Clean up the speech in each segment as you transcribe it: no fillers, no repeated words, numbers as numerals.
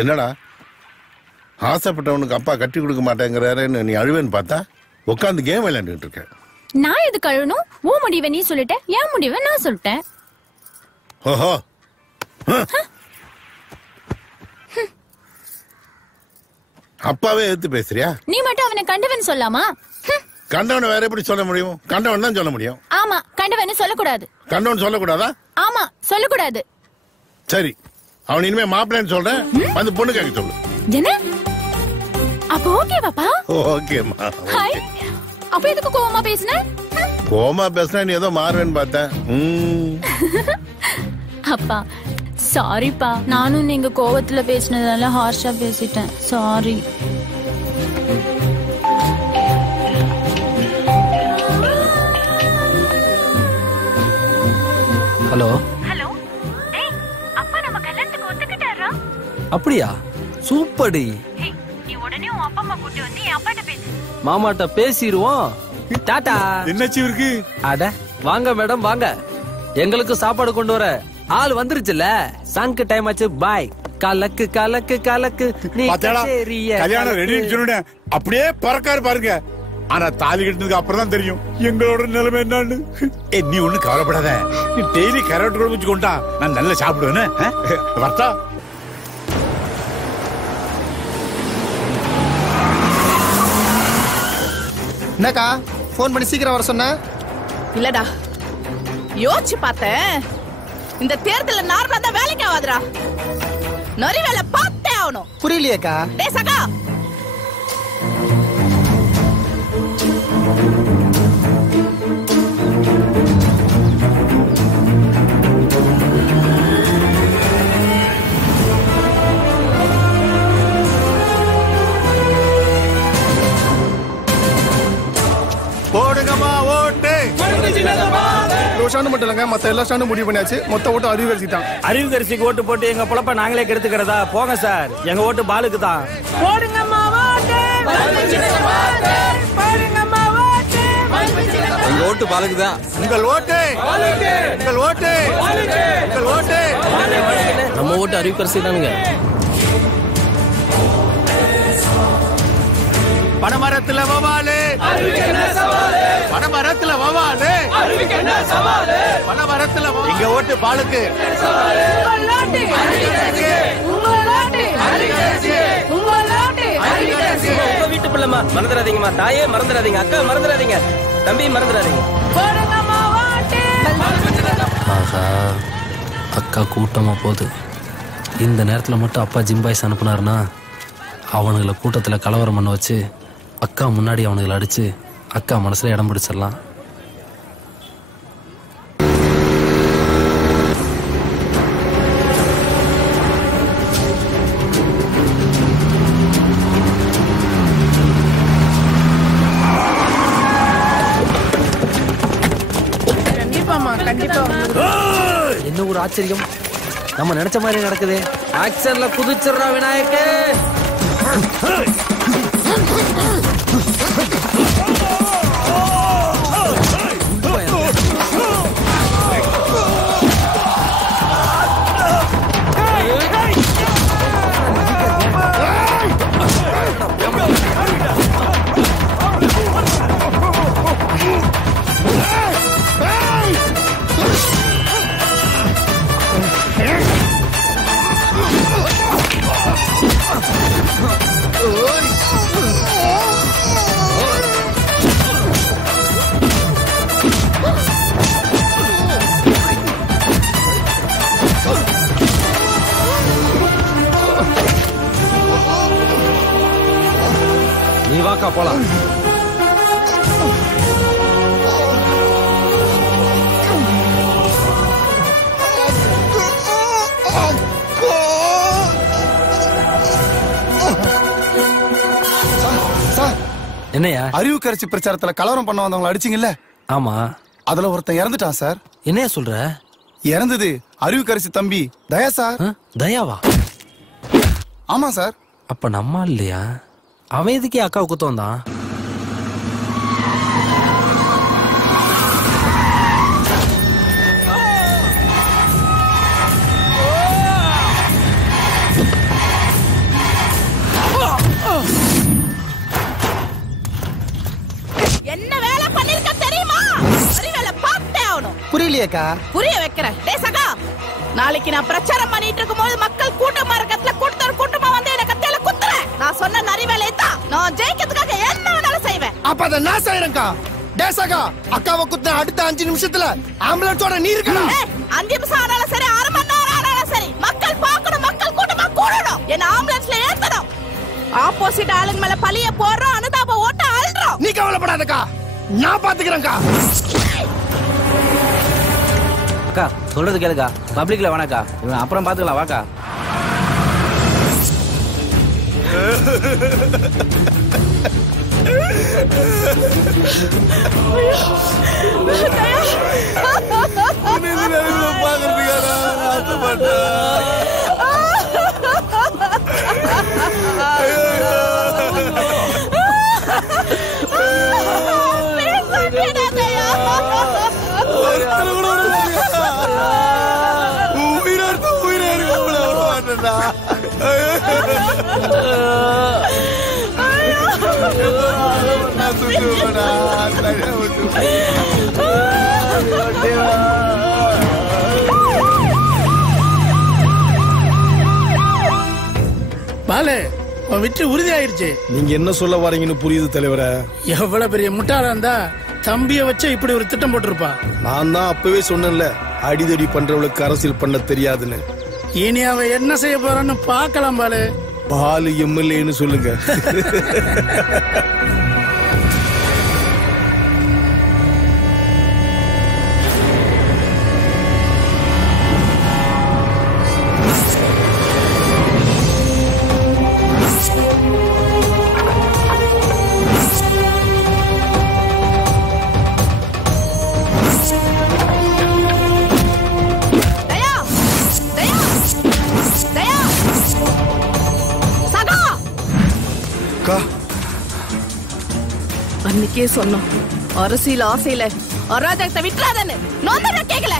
என்னடா ஆசைப்பட்டவனுக்கு அப்பா கட்டி கொடுக்க மாட்டேங்கிறாருன்னு நீ அழுவேன்னு பார்த்தா உட்காந்து கேம் விளையாண்டுட்டு இருக்க. நான் எதுக்கு அழுணும்? ஓ முடிவை நீ சொல்லிட்ட, என் முடிவை நான் சொல்லிட்டேன். ஓஹோ, அப்பாவே எடுத்து பேசுறியா? நீ மட்டும் அவனை கண்டவன் சொல்லாமா? கண்டவனை வேற எப்படி சொல்ல முடியும்? கண்டவன் தான் சொல்ல முடியும். ஆமா, கண்டவன் சொல்லக்கூடாது. கண்டவன் சொல்லக்கூடாதா? ஆமா, சொல்லக்கூடாது. சரி, அவன் இனிமே மாப்பிள்ளைன்னு சொல்றேன், வந்து பொண்ணு கேட்க சொல்லு. என்ன? அப்ப ஓகேவாப்பா? ஓகேமா. ஹாய். அப்ப எதுக்கு கோவமா பேசுன? கோவமா பேசுனா நீ ஏதோ மாறுவேன்னு பார்த்தேன். அப்பா சாரிப்பா, நானும் நீங்க கோவத்துல பேசினதால ஹார்ஷா பேசிட்டேன். சாரி. ஹலோ. ஹலோ. டேய், அப்பா நம்ம கல்யாணத்துக்கு ஒத்துக்கிட்டாரா? அப்படியா? சூப்பர் டி. நீ உடனே உன் அப்பா அம்மா கூட்டி வந்து என் அப்பாட்ட பேசு. மாமாட்ட பேசிடுவோம். டாடா. என்னாச்சு இருக்கு? அட வாங்க மேடம் வாங்க. எங்களுக்கு சாப்பாடு கொண்டு வர ஆள் வந்துருச்சுல. சாங்க்கு டைம் ஆச்சு. பாய். கலக்கு கலக்கு கலக்கு. நீ கல்யாணம் ரெடின்னு சொன்ன அப்படியே பறக்காரு பாருங்க. ஆனா தாலி கட்டினதுக்கு அப்புறம் தான் தெரியும் எங்களோட நிலைமை என்னன்னு. நீ ஒண்ணு கவலைப்படாத. நீ டெய்லி கரோட்டு குழம்பு வச்சு கொண்டா நான் நல்லா சாப்பிடுவேன்னு. வர்த்தா. என்னக்கா போன் பண்ணி சீக்கிரம் வர சொன்ன? இல்லடா, யோசிச்சு பார்த்தேன். இந்த தேர்தல நார்மலா தான் வேலைக்கு ஆகாதுடா. நரி வேலை பார்த்தே ஆகணும். புரியலையேக்கா. டேய் சகா, போடுங்கம்மா ஓட்டு. ஸ்டாண்டு மட்டும் இல்லைங்க, மத்த எல்லா ஸ்டாண்டும் முடிவு பண்ணியாச்சு. மொத்த ஓட்டு அறிவுகரிசி தான். அறிவுகரிசிக்கு ஓட்டு போட்டு எங்க பொழப்ப நாங்களே கெடுத்துக்கிறதா? போங்க சார், எங்க ஓட்டு பாலுக்கு தான். போடுங்கம்மா ஓட்டு. போடுங்கம்மா ஓட்டு. எங்க ஓட்டு பாலுக்கு தான். உங்கள் ஓட்டு. உங்கள் ஓட்டு. உங்கள் ஓட்டு. நம்ம ஓட்டு அறிவுக்கரசி தானுங்க. பனமரத்துல வவாலு. பனமரத்துல வவாலு. பனமரத்துல இங்க ஓட்டு பாலுக்கு. உங்க வீட்டு பிள்ளைமா மறந்துடாதீங்கம்மா. தாயே மறந்துடாதீங்க. அக்கா மறந்துடாதீங்க. தம்பி மறந்துடாதீங்க. ஆஹா, அக்கா கூட்டமா போகுது. இந்த நேரத்துல மட்டும் அப்பா ஜிம்பாய்ஸ் அனுப்புனாருன்னா அவனுங்களை கூட்டத்துல கலவரம் பண்ண வச்சு அக்கா முன்னாடி அவனுங்களை அடிச்சு அக்கா மனசுல இடம் பிடிச்சிடலாம். என்ன ஒரு ஆச்சரியம், நம்ம நினைச்ச மாதிரி நடக்குது. ஆக்சன்ல குதிச்சிடறா விநாயகே. நீ வாக்கா போலாம். என்னையா? அறிவுக்கரசி பிரச்சாரத்துல கலவரம் பண்ண வந்தவங்களை அடிச்சீங்கல்ல? ஆமா. அதுல ஒருத்தன் இறந்துட்டான் சார். என்னையா சொல்ற? இறந்தது அறிவுக்கரசி தம்பி தயா சார். தயாவா? ஆமா சார். அப்ப நம்ம இல்லையா? அவன் எதுக்கே அக்காவை குத்த வந்தான்? என்ன வேலை பண்ணிருக்க தெரியுமா? நரி வேலை பார்த்தே ஆகணும். புரியலையேக்கா. புரிய வைக்கிறேன். டேய் சகா, நாளைக்கு நான் பிரச்சாரம் பண்ணிட்டு இருக்கும்போது மக்கள் கூட்டமா இருக்கத்துல கூட்டமா வந்து என்ன கத்தியால குத்துறேன். நான் சொன்ன நரி வேலையை தான் நான் ஜெயிக்கிறதுக்காக என்ன வேணாலும் செய்வேன். அப்ப அதை நான் செய்யறேன்க்கா. டேசகா, அக்காவை குத்த அடுத்த 5 நிமிஷத்துல ஆம்புலன்ஸோட நீ இருக்கணும். 5 நிமிஷம் ஆனாலும் சரி, 1/2 மணி நேரம் ஆனாலும் சரி, மக்கள் பார்க்கணும், மக்கள் கூட்டமா கூடணும், என்ன ஆம்புலன்ஸ்ல ஏத்தணும். ஆப்போசிட் ஆளுங்க மேல பழிய போடுறோம், அனுதாப ஓட்ட ஆள்றோம். நீ கவலைப்படாதக்கா, நான் பாத்துக்கிறேன்க்கா. அக்கா சொல்றது கேளுக்கா, பப்ளிக்ல வேணாக்கா, இவன் அப்புறம் பாத்துக்கலாம் வாக்கா. பாலு, உன் வெற்றி உறுதி ஆயிருச்சு. நீங்க என்ன சொல்ல வரீங்கன்னு புரியுது தலைவரே. எவ்வளவு பெரிய முட்டாளா இருந்தா தம்பிய வச்சு இப்படி ஒரு திட்டம் போட்டிருப்பா. நான் தான் அப்பவே சொன்னேன்ல, அடிதடி பண்றவளுக்கு அரசியல் பண்ண தெரியாதுன்னு. இனி அவ என்ன செய்ய போறான்னு பாக்கலாம் பாலு. பாலு எம்எல்ஏன்னு சொல்லுங்க. அன்னைக்கே சொன்னோம், அரசியல் ஆசையில அராஜகத்தை விட்டுறாதன்னு. நான் கேக்கல.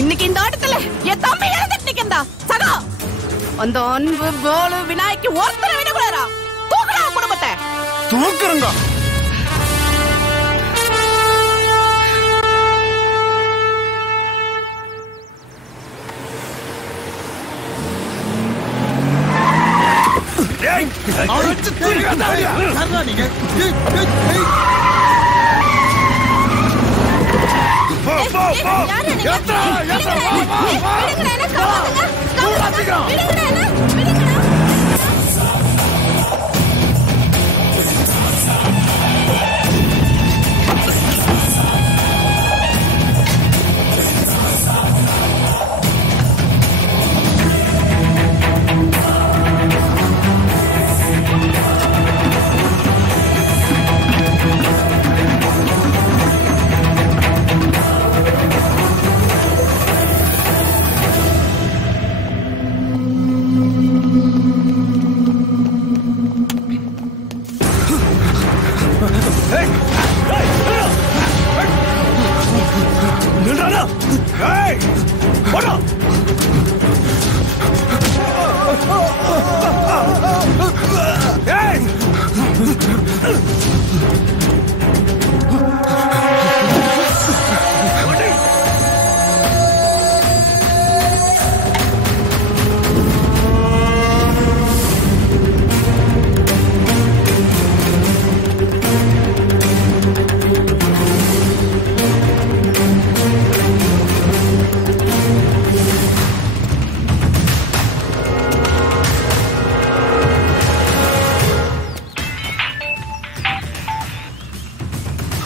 இன்னைக்கு இந்த ஆட்டத்துல என் தம்பி இழந்துட்டு நிக்கிறா. சகா, அந்த அன்பு போலு விநாயகி ஒருத்தர விடக்கூடாதா? தூக்குறா குடும்பத்தை. தூக்குறங்க.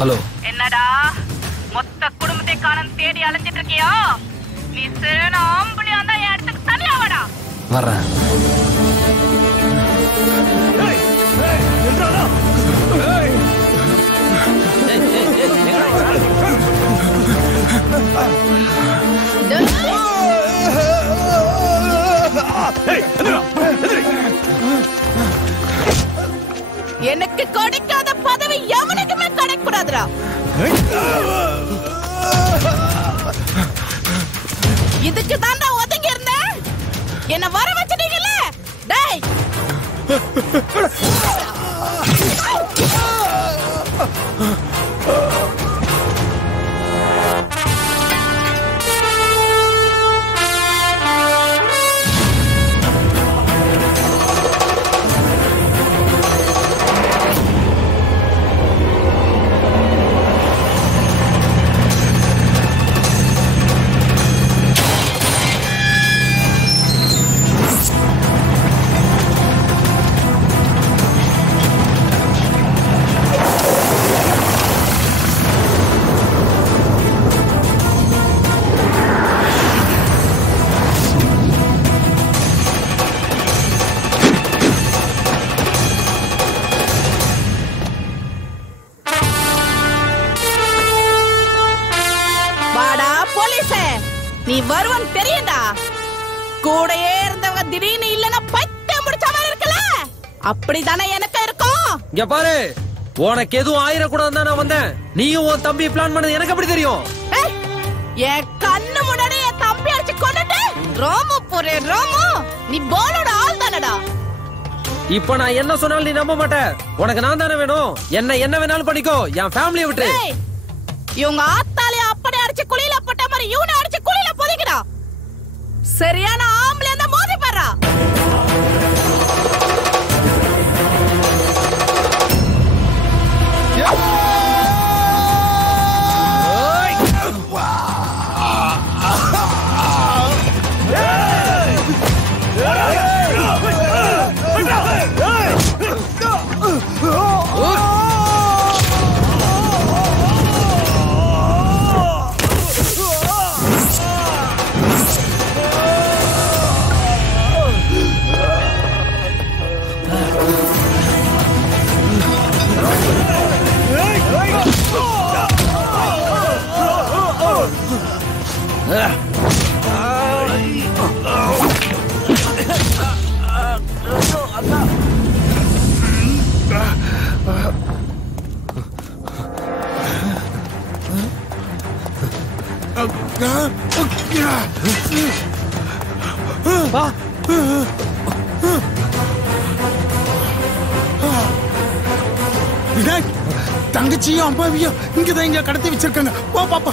ஹலோ. என்னடா மொத்த குடும்பத்தை காணம் தேடி அலைஞ்சிட்டு இருக்கியா? நீ சேன ஆம்பளி அந்த இடத்துக்கு தனியா வாடா. வர்றேன். எனக்கு கிடைக்காத பதவி எவனுக்குமே கிடைக்கூடாதுடா. இதுக்கு தாண்டா ஒதுங்கி இருந்தேன். என்ன வர வச்சிட்டீங்கல்ல? டேய் நீ வருவன் தெரியுதா? கூடயே இருந்தவங்க திடீர்னு இல்லனா பைத்தியம் முடிச்ச மாதிரி இருக்கல, அப்படிதானே எனக்கு இருக்கும். இங்க பாரு, உனக்கு எதுவும் ஆயிரக்கூடாதுன்னு நான் வந்தேன். நீயும் உன் தம்பி பிளான் பண்ணது எனக்கு எப்படி தெரியும்? என் கண்ணு முன்னாடி என் தம்பி அடிச்சு கொண்டுட்டு ரோமு போறே ரோமு, நீ போலோட ஆள் தானடா. இப்ப நான் என்ன சொன்னாலும் நீ நம்ப மாட்ட. உனக்கு நான் தானே வேணும். என்ன வேணாலும் பண்ணிக்கோ, என் ஃபேமிலியை விட்டு. இவங்க ஆத்தாலே அப்படி அடிச்சு குளியில போட்ட மாதிரி இவனை அடிச்சு குளியில போதிக்கடா. சரியான ஆம்பளை அந்த மோதி பாறா. தங்கச்சியும் அம்மாவையும் இங்கதான் இங்க கடத்தி வச்சிருக்காங்க. போ பாப்பா.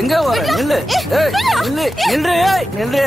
எங்க வர நில்லு நில்லு நின்று நின்று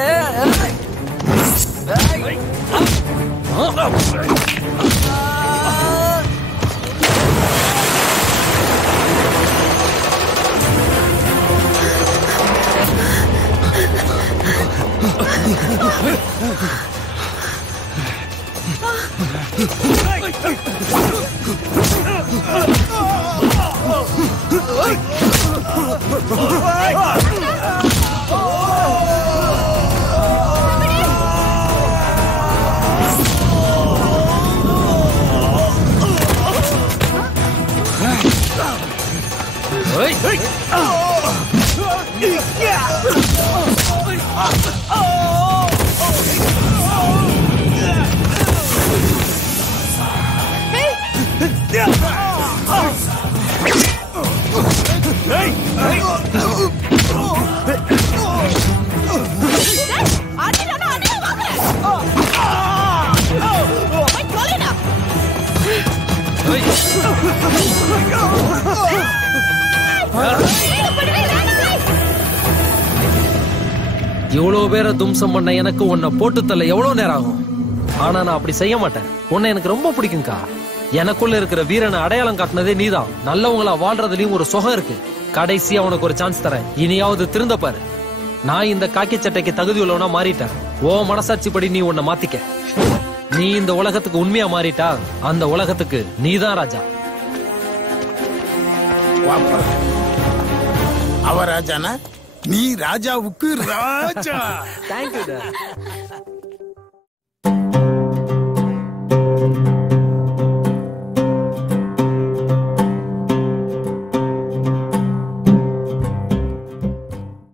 இவ்வளவு பேரை தும்சம் பண்ண எனக்கு உன்னை போட்டு தள்ள எவ்வளவு நேரம் ஆகும். ஆனா நான் அப்படி செய்ய மாட்டேன். உன்னை எனக்கு ரொம்ப பிடிக்கும்க்கா. எனக்குள்ள இருக்கிற வீரனை அடையாளம் காட்டினதே நீதான். நல்லவங்களா வாழ்றதுலயும் ஒரு சுகம் இருக்கு. கடைசியா உனக்கு ஒரு சான்ஸ் தரேன். இனியாவது திருந்த பாரு. நான் இந்த காக்கி சட்டைக்கு தகுதி உள்ளவனா மாறிட்டேன். ஓ மனசாட்சி படி நீ உன்னை மாத்திக்க. நீ இந்த உலகத்துக்கு உண்மையா மாறிட்டா அந்த உலகத்துக்கு நீதான் ராஜா. அவ ராஜானா நீ ராஜாவுக்கு ராஜா. தேங்க்யூ.